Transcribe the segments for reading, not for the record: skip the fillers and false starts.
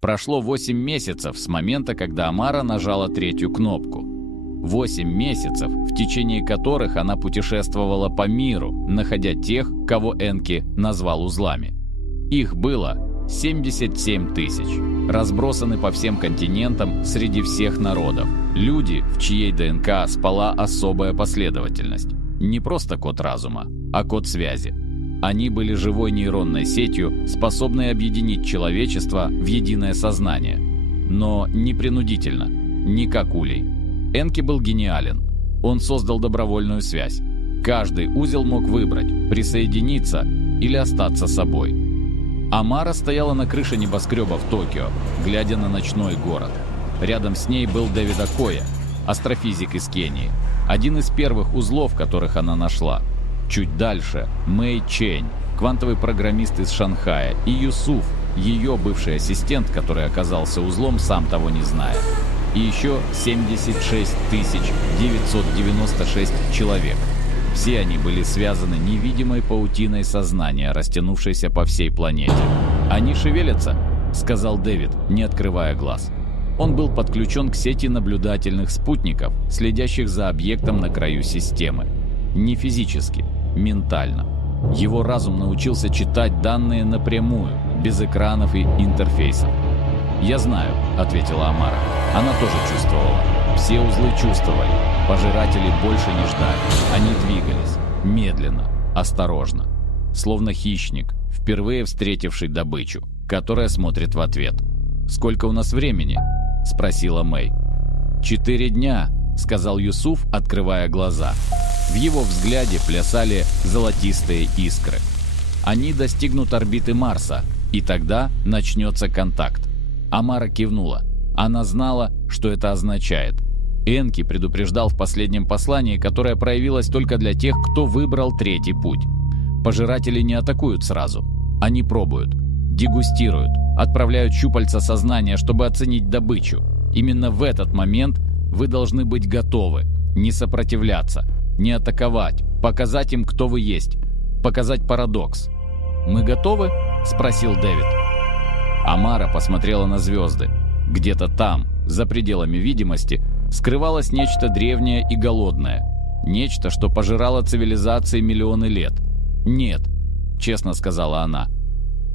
Прошло 8 месяцев с момента, когда Амара нажала третью кнопку. 8 месяцев, в течение которых она путешествовала по миру, находя тех, кого Энки назвал узлами. Их было 77 тысяч, разбросаны по всем континентам среди всех народов. Люди, в чьей ДНК спала особая последовательность. Не просто код разума, а код связи. Они были живой нейронной сетью, способной объединить человечество в единое сознание. Но не принудительно, не как улей. Энки был гениален. Он создал добровольную связь. Каждый узел мог выбрать, присоединиться или остаться собой. Амара стояла на крыше небоскреба в Токио, глядя на ночной город. Рядом с ней был Дэвид Акоя, астрофизик из Кении. Один из первых узлов, которых она нашла. Чуть дальше Мэй Чэнь, квантовый программист из Шанхая, и Юсуф, ее бывший ассистент, который оказался узлом, сам того не зная. И еще 76 996 человек. Все они были связаны невидимой паутиной сознания, растянувшейся по всей планете. «Они шевелятся», — сказал Дэвид, не открывая глаз. Он был подключен к сети наблюдательных спутников, следящих за объектом на краю системы. Не физически, ментально. Его разум научился читать данные напрямую, без экранов и интерфейсов. «Я знаю», — ответила Амара. Она тоже чувствовала. Все узлы чувствовали. Пожиратели больше не ждали. Они двигались. Медленно, осторожно. Словно хищник, впервые встретивший добычу, которая смотрит в ответ. «Сколько у нас времени?» — спросила Мэй. 4 дня», — сказал Юсуф, открывая глаза. В его взгляде плясали золотистые искры. «Они достигнут орбиты Марса, и тогда начнется контакт». Амара кивнула. Она знала, что это означает. Энки предупреждал в последнем послании, которое проявилось только для тех, кто выбрал третий путь. Пожиратели не атакуют сразу. Они пробуют, дегустируют, отправляют щупальца сознания, чтобы оценить добычу. Именно в этот момент вы должны быть готовы, не сопротивляться, не атаковать, показать им, кто вы есть, показать парадокс. «Мы готовы?» – спросил Дэвид. Амара посмотрела на звезды. Где-то там, за пределами видимости, скрывалось нечто древнее и голодное. Нечто, что пожирало цивилизации миллионы лет. «Нет», — честно сказала она.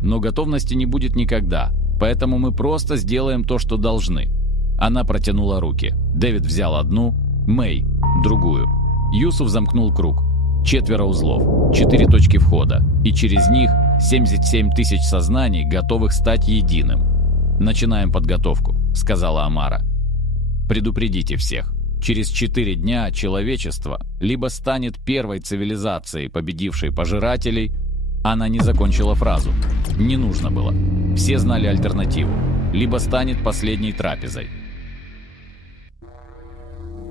«Но готовности не будет никогда, поэтому мы просто сделаем то, что должны». Она протянула руки. Дэвид взял одну, Мэй — другую. Юсуф замкнул круг. 4 узлов, 4 точки входа, и через них 77 тысяч сознаний, готовых стать единым. «Начинаем подготовку», — сказала Амара. «Предупредите всех. Через 4 дня человечество либо станет первой цивилизацией, победившей пожирателей». Она не закончила фразу. Не нужно было. Все знали альтернативу. Либо станет последней трапезой.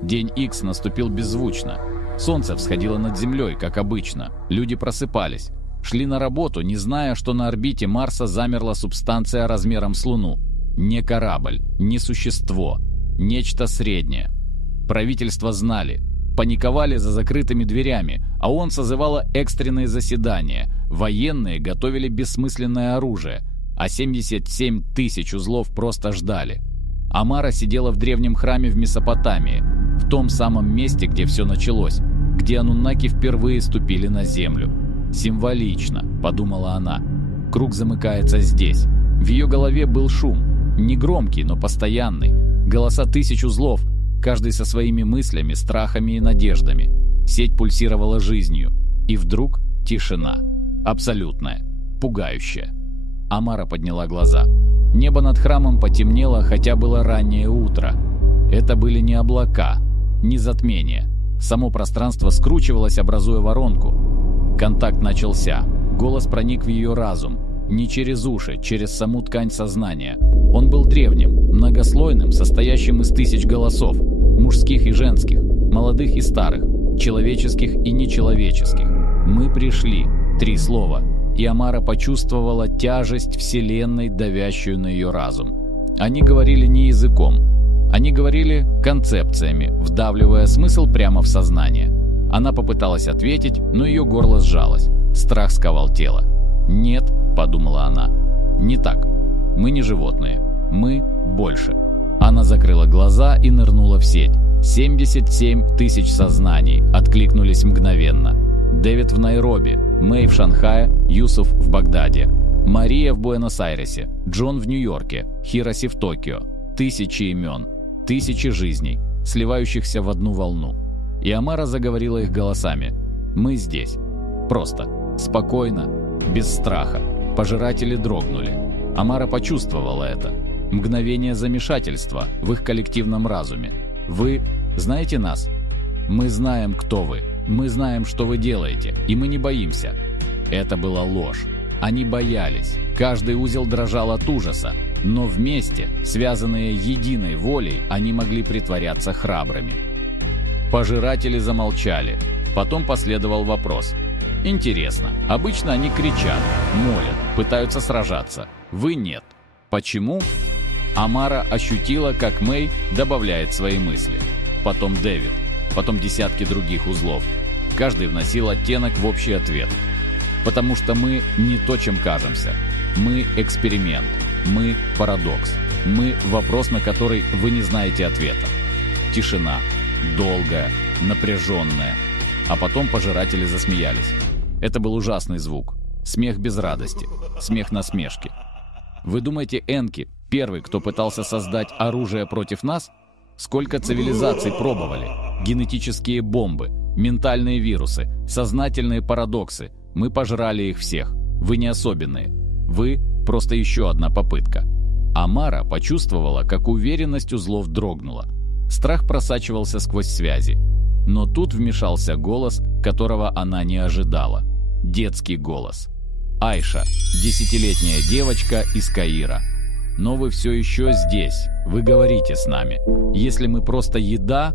День Икс наступил беззвучно. Солнце всходило над землей, как обычно. Люди просыпались. Шли на работу, не зная, что на орбите Марса замерла субстанция размером с Луну. Не корабль, не существо. Нечто среднее. Правительства знали. Паниковали за закрытыми дверями, а ООН созывала экстренные заседания. Военные готовили бессмысленное оружие, а 77 тысяч узлов просто ждали. Амара сидела в древнем храме в Месопотамии, в том самом месте, где все началось, где ануннаки впервые ступили на землю. «Символично», — подумала она. Круг замыкается здесь. В ее голове был шум. Не громкий, но постоянный. Голоса тысяч узлов, каждый со своими мыслями, страхами и надеждами. Сеть пульсировала жизнью. И вдруг тишина. Абсолютная. Пугающая. Амара подняла глаза. Небо над храмом потемнело, хотя было раннее утро. Это были не облака, не затмения. Само пространство скручивалось, образуя воронку. Контакт начался. Голос проник в ее разум. Не через уши, через саму ткань сознания. Он был древним, многослойным, состоящим из тысяч голосов. Мужских и женских, молодых и старых, человеческих и нечеловеческих. «Мы пришли» — 3 слова. И Амара почувствовала тяжесть Вселенной, давящую на ее разум. Они говорили не языком. Они говорили концепциями, вдавливая смысл прямо в сознание. Она попыталась ответить, но ее горло сжалось. Страх сковал тело. «Нет», — подумала она, — «не так. Мы не животные. Мы больше. Она закрыла глаза и нырнула в сеть. 77 тысяч сознаний откликнулись мгновенно. Дэвид в Найроби, Мэй в Шанхае, Юсуф в Багдаде, Мария в Буэнос-Айресе, Джон в Нью-Йорке, Хироси в Токио. Тысячи имен, тысячи жизней, сливающихся в одну волну. И Амара заговорила их голосами. Мы здесь. Просто. Спокойно. Без страха. Пожиратели дрогнули. Амара почувствовала это. Мгновение замешательства в их коллективном разуме. Вы знаете нас? Мы знаем, кто вы. Мы знаем, что вы делаете. И мы не боимся. Это была ложь. Они боялись. Каждый узел дрожал от ужаса. Но вместе, связанные единой волей, они могли притворяться храбрыми. Пожиратели замолчали. Потом последовал вопрос. Интересно, обычно они кричат, молят, пытаются сражаться. Вы нет. Почему? Амара ощутила, как Мэй добавляет свои мысли. Потом Дэвид. Потом десятки других узлов. Каждый вносил оттенок в общий ответ. Потому что мы не то, чем кажемся. Мы эксперимент. Мы парадокс. Мы вопрос, на который вы не знаете ответа. Тишина. Долгая, напряженная. А потом пожиратели засмеялись. Это был ужасный звук. Смех без радости. Смех насмешки. Вы думаете, Энки первый, кто пытался создать оружие против нас? Сколько цивилизаций пробовали? Генетические бомбы, ментальные вирусы, сознательные парадоксы. Мы пожрали их всех. Вы не особенные. Вы просто еще одна попытка. Амара почувствовала, как уверенность узлов дрогнула. Страх просачивался сквозь связи. Но тут вмешался голос, которого она не ожидала. Детский голос. Айша, 10-летняя девочка из Каира. Но вы все еще здесь. Вы говорите с нами. Если мы просто еда,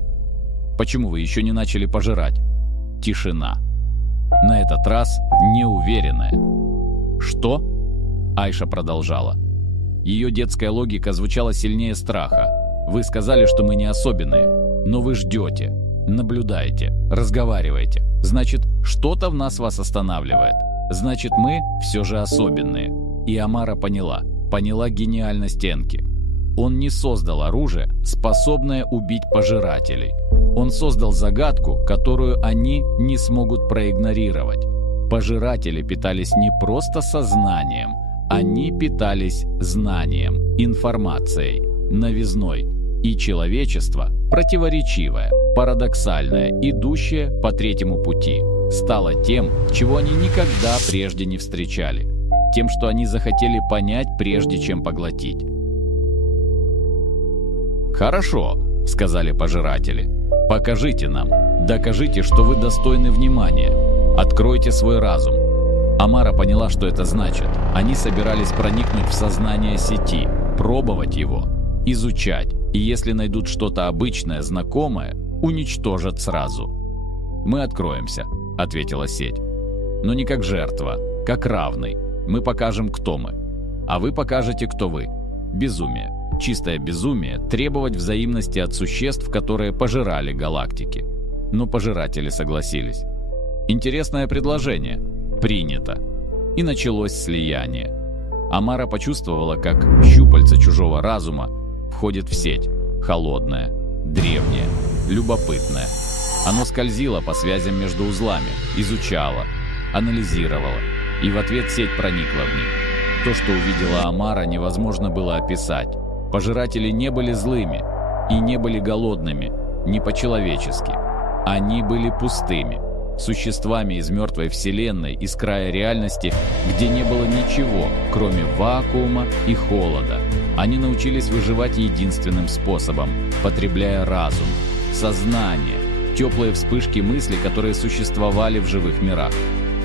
почему вы еще не начали пожирать? Тишина. На этот раз неуверенная. Что? Айша продолжала. Ее детская логика звучала сильнее страха. Вы сказали, что мы не особенные, но вы ждете, наблюдаете, разговариваете. Значит, что-то в нас вас останавливает. Значит, мы все же особенные. И Амара поняла гениальность Энки. Он не создал оружие, способное убить пожирателей. Он создал загадку, которую они не смогут проигнорировать. Пожиратели питались не просто сознанием, они питались знанием, информацией, новизной. И человечество, противоречивое, парадоксальное, идущее по третьему пути, стало тем, чего они никогда прежде не встречали. Тем, что они захотели понять, прежде чем поглотить. «Хорошо», — сказали пожиратели. «Покажите нам. Докажите, что вы достойны внимания. Откройте свой разум». Амара поняла, что это значит. Они собирались проникнуть в сознание сети, пробовать его, изучать. И если найдут что-то обычное, знакомое, уничтожат сразу. «Мы откроемся», — ответила сеть. «Но не как жертва, как равный. Мы покажем, кто мы. А вы покажете, кто вы. Безумие. Чистое безумие требовать взаимности от существ, которые пожирали галактики». Но пожиратели согласились. Интересное предложение. Принято. И началось слияние. Амара почувствовала, как щупальце чужого разума входит в сеть. Холодное, древнее, любопытное. Оно скользило по связям между узлами, изучало, анализировало. И в ответ сеть проникла в них. То, что увидела Амара, невозможно было описать. Пожиратели не были злыми и не были голодными, не по-человечески. Они были пустыми, существами из мертвой вселенной, из края реальности, где не было ничего, кроме вакуума и холода. Они научились выживать единственным способом, потребляя разум, сознание, теплые вспышки мысли, которые существовали в живых мирах.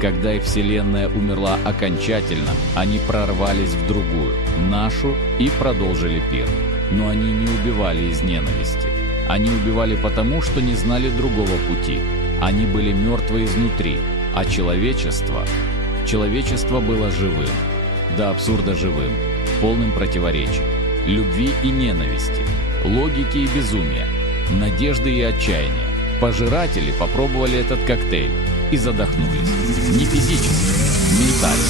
Когда их вселенная умерла окончательно, они прорвались в другую, нашу, и продолжили пир. Но они не убивали из ненависти. Они убивали потому, что не знали другого пути. Они были мертвы изнутри, а человечество было живым. До абсурда живым, полным противоречий, любви и ненависти, логики и безумия, надежды и отчаяния. Пожиратели попробовали этот коктейль и задохнулись. Не физически, ментально.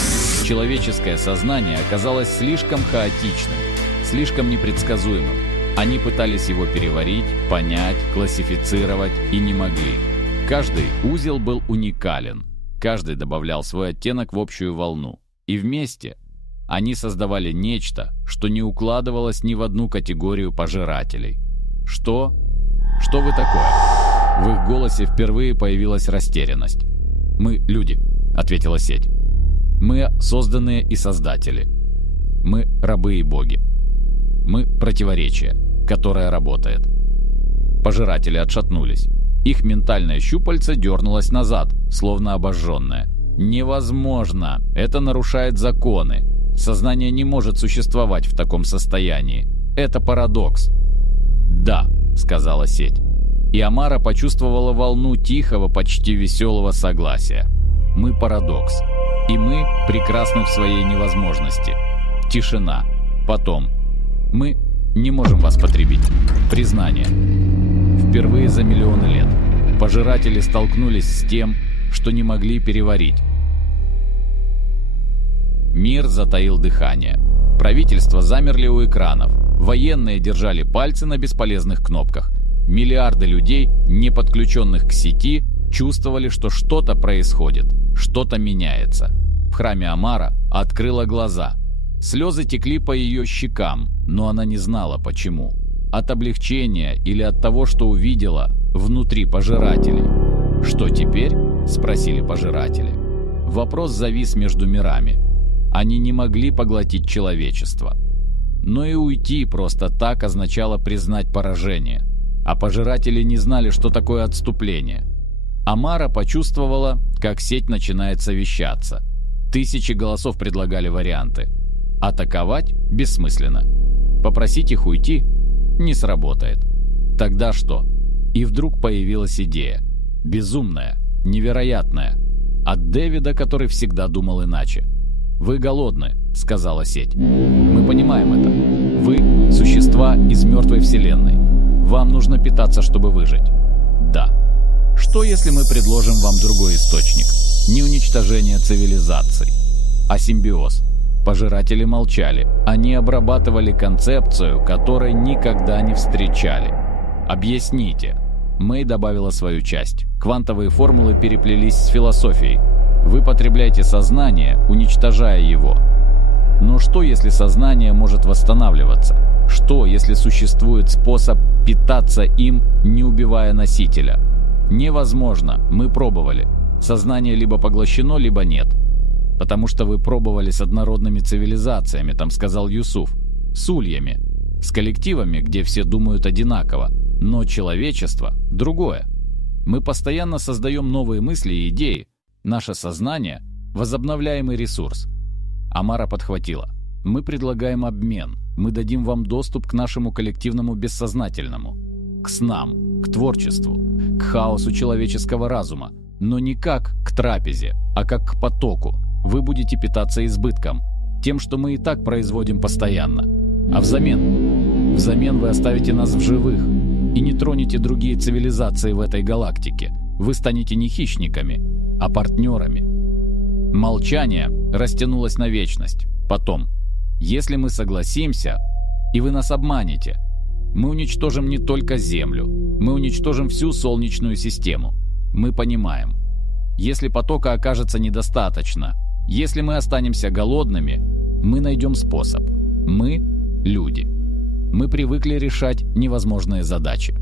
Человеческое сознание оказалось слишком хаотичным, слишком непредсказуемым. Они пытались его переварить, понять, классифицировать и не могли. Каждый узел был уникален. Каждый добавлял свой оттенок в общую волну. И вместе они создавали нечто, что не укладывалось ни в одну категорию пожирателей. Что? Что вы такое? В их голосе впервые появилась растерянность. «Мы люди», — ответила сеть. «Мы созданные и создатели. Мы рабы и боги. Мы противоречие, которое работает». Пожиратели отшатнулись. Их ментальное щупальце дернулось назад, словно обожженное. «Невозможно! Это нарушает законы. Сознание не может существовать в таком состоянии. Это парадокс». «Да», — сказала сеть. И Амара почувствовала волну тихого, почти веселого согласия. «Мы парадокс. И мы прекрасны в своей невозможности». Тишина. Потом. «Мы не можем вас потребить». Признание. Впервые за миллионы лет пожиратели столкнулись с тем, что не могли переварить. Мир затаил дыхание. Правительства замерли у экранов. Военные держали пальцы на бесполезных кнопках. Миллиарды людей, не подключенных к сети, чувствовали, что что-то происходит, что-то меняется. В храме Амара открыла глаза. Слезы текли по ее щекам, но она не знала, почему. От облегчения или от того, что увидела внутри пожирателей. «Что теперь?» – спросили пожиратели. Вопрос завис между мирами. Они не могли поглотить человечество. Но и уйти просто так означало признать поражение. А пожиратели не знали, что такое отступление. Амара почувствовала, как сеть начинает совещаться. Тысячи голосов предлагали варианты. Атаковать бессмысленно. Попросить их уйти не сработает. Тогда что? И вдруг появилась идея. Безумная, невероятная. От Дэвида, который всегда думал иначе. «Вы голодны», — сказала сеть. «Мы понимаем это. Вы — существа из мертвой вселенной. Вам нужно питаться, чтобы выжить». «Да». «Что, если мы предложим вам другой источник? Не уничтожение цивилизаций, а симбиоз?» Пожиратели молчали. Они обрабатывали концепцию, которой никогда не встречали. «Объясните». Мэй добавила свою часть. Квантовые формулы переплелись с философией. Вы потребляете сознание, уничтожая его. Но что, если сознание может восстанавливаться? Что, если существует способ питаться им, не убивая носителя? Невозможно, мы пробовали. Сознание либо поглощено, либо нет. Потому что вы пробовали с однородными цивилизациями, там сказал Юсуф, с ульями, с коллективами, где все думают одинаково. Но человечество – другое. Мы постоянно создаем новые мысли и идеи. Наше сознание – возобновляемый ресурс. Амара подхватила. Мы предлагаем обмен. Мы дадим вам доступ к нашему коллективному бессознательному. К снам, к творчеству, к хаосу человеческого разума. Но не как к трапезе, а как к потоку. Вы будете питаться избытком. Тем, что мы и так производим постоянно. А взамен? Взамен вы оставите нас в живых. И не тронете другие цивилизации в этой галактике. Вы станете не хищниками, а партнерами. Молчание растянулось на вечность. Потом, если мы согласимся, и вы нас обманете, мы уничтожим не только Землю, мы уничтожим всю Солнечную систему. Мы понимаем. Если потока окажется недостаточно, если мы останемся голодными, мы найдем способ. Мы – люди. Мы привыкли решать невозможные задачи.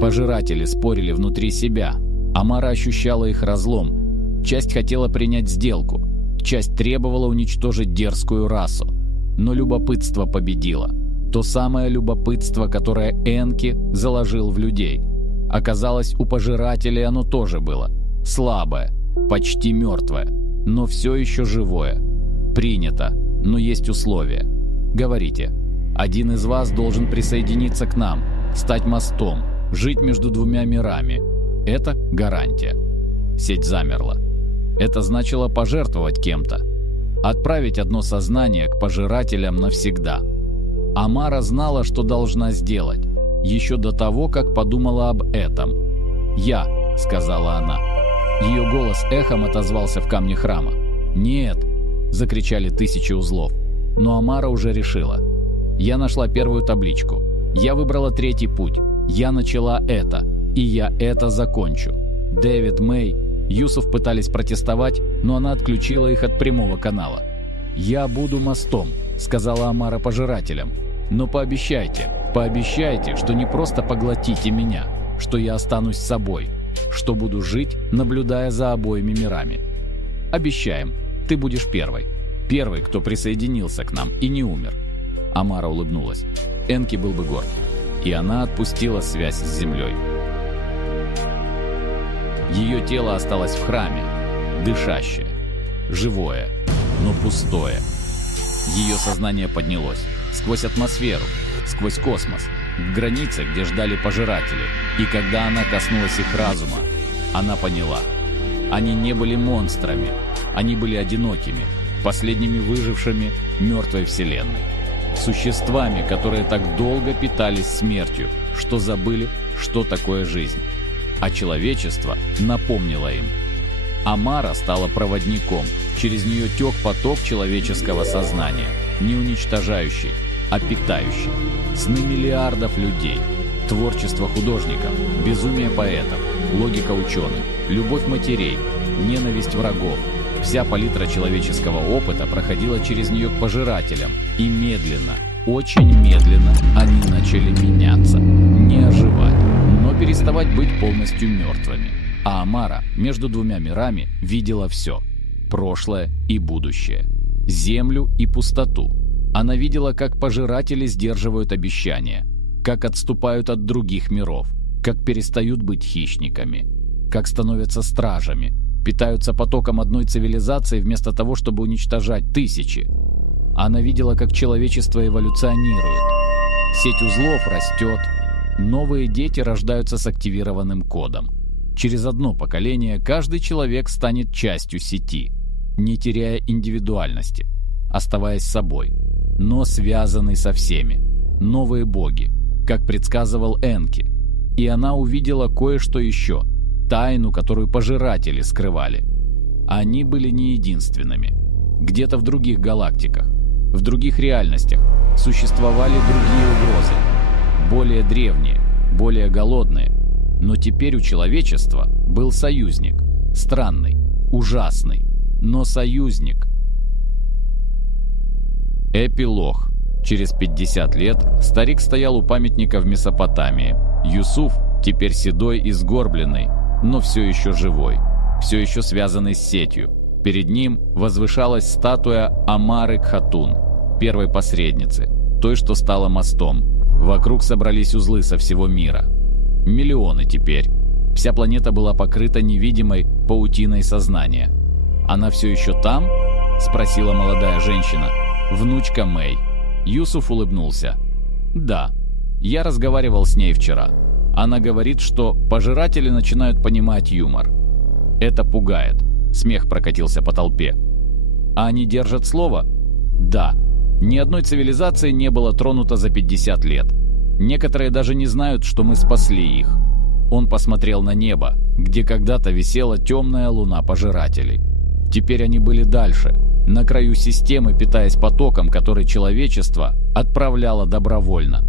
Пожиратели спорили внутри себя. Амара ощущала их разлом. Часть хотела принять сделку. Часть требовала уничтожить дерзкую расу. Но любопытство победило. То самое любопытство, которое Энки заложил в людей. Оказалось, у пожирателей оно тоже было. Слабое, почти мертвое, но все еще живое. Принято, но есть условия. Говорите. Один из вас должен присоединиться к нам, стать мостом, жить между двумя мирами. Это гарантия. Сеть замерла. Это значило пожертвовать кем-то. Отправить одно сознание к пожирателям навсегда. Амара знала, что должна сделать, еще до того, как подумала об этом. «Я», — сказала она. Ее голос эхом отозвался в камне храма. «Нет», — закричали тысячи узлов. Но Амара уже решила. Я нашла первую табличку. Я выбрала третий путь. Я начала это. И я это закончу. Дэвид, Мэй, Юсуф пытались протестовать, но она отключила их от прямого канала. «Я буду мостом», — сказала Амара пожирателям. «Но пообещайте, что не просто поглотите меня, что я останусь собой, что буду жить, наблюдая за обоими мирами». «Обещаем, ты будешь первой. Первый, кто присоединился к нам и не умер». Амара улыбнулась. Энки был бы горд. И она отпустила связь с землей. Ее тело осталось в храме, дышащее, живое, но пустое. Ее сознание поднялось сквозь атмосферу, сквозь космос, к границе, где ждали пожиратели. И когда она коснулась их разума, она поняла. Они не были монстрами, они были одинокими, последними выжившими мертвой вселенной. Существами, которые так долго питались смертью, что забыли, что такое жизнь. А человечество напомнило им. Амара стала проводником. Через нее тек поток человеческого сознания, не уничтожающий, а питающий. Сны миллиардов людей, творчество художников, безумие поэтов, логика ученых, любовь матерей, ненависть врагов. Вся палитра человеческого опыта проходила через нее к пожирателям. И медленно, очень медленно они начали меняться, не оживать, но переставать быть полностью мертвыми. А Амара между двумя мирами видела все – прошлое и будущее, землю и пустоту. Она видела, как пожиратели сдерживают обещания, как отступают от других миров, как перестают быть хищниками, как становятся стражами, питаются потоком одной цивилизации вместо того, чтобы уничтожать тысячи. Она видела, как человечество эволюционирует. Сеть узлов растет. Новые дети рождаются с активированным кодом. Через одно поколение каждый человек станет частью сети, не теряя индивидуальности, оставаясь собой, но связанный со всеми. Новые боги, как предсказывал Энки. И она увидела кое-что еще, тайну, которую пожиратели скрывали. Они были не единственными. Где-то в других галактиках, в других реальностях существовали другие угрозы, более древние, более голодные. Но теперь у человечества был союзник, странный, ужасный, но союзник. Эпилог. Через 50 лет старик стоял у памятника в Месопотамии. Юсуф, теперь седой и сгорбленный, но все еще живой, все еще связанный с сетью. Перед ним возвышалась статуя Амары Кхатун, первой посредницы, той, что стала мостом. Вокруг собрались узлы со всего мира. Миллионы теперь. Вся планета была покрыта невидимой паутиной сознания. «Она все еще там?» – спросила молодая женщина, внучка Мэй. Юсуф улыбнулся. «Да, я разговаривал с ней вчера. Она говорит, что пожиратели начинают понимать юмор. Это пугает». Смех прокатился по толпе. «А они держат слово?» «Да. Ни одной цивилизации не было тронуто за 50 лет. Некоторые даже не знают, что мы спасли их». Он посмотрел на небо, где когда-то висела темная луна пожирателей. Теперь они были дальше, на краю системы, питаясь потоком, который человечество отправляло добровольно.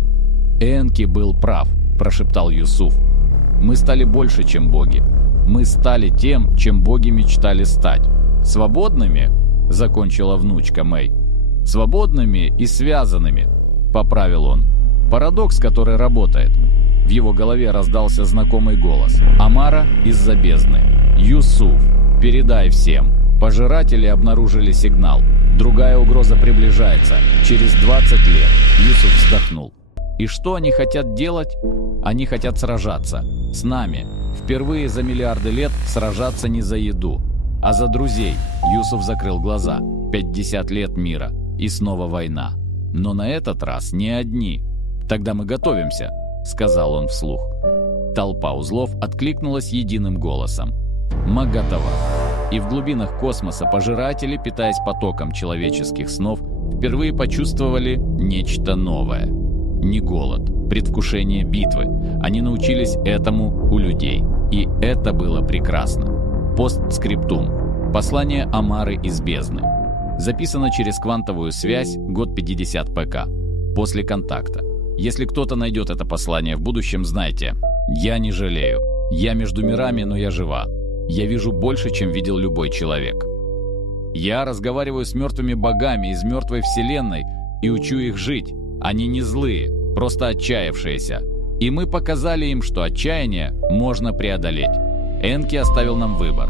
«Энки был прав», – прошептал Юсуф. «Мы стали больше, чем боги. Мы стали тем, чем боги мечтали стать. Свободными?» – закончила внучка Мэй. «Свободными и связанными», – поправил он. «Парадокс, который работает». В его голове раздался знакомый голос. Амара из-за бездны. «Юсуф, передай всем. Пожиратели обнаружили сигнал. Другая угроза приближается. Через 20 лет». Юсуф вздохнул. «И что они хотят делать? Они хотят сражаться. С нами. Впервые за миллиарды лет сражаться не за еду, а за друзей». Юсуф закрыл глаза. 50 лет мира. И снова война. Но на этот раз не одни. «Тогда мы готовимся», — сказал он вслух. Толпа узлов откликнулась единым голосом. «Мы готовы». И в глубинах космоса пожиратели, питаясь потоком человеческих снов, впервые почувствовали нечто новое. Не голод, предвкушение битвы. Они научились этому у людей. И это было прекрасно. Постскриптум. Послание Амары из бездны. Записано через квантовую связь, год 50 ПК. после контакта. Если кто-то найдет это послание в будущем, знайте, я не жалею. Я между мирами, но я жива. Я вижу больше, чем видел любой человек. Я разговариваю с мертвыми богами из мертвой вселенной и учу их жить. Они не злые, просто отчаявшиеся. И мы показали им, что отчаяние можно преодолеть. Энки оставил нам выбор.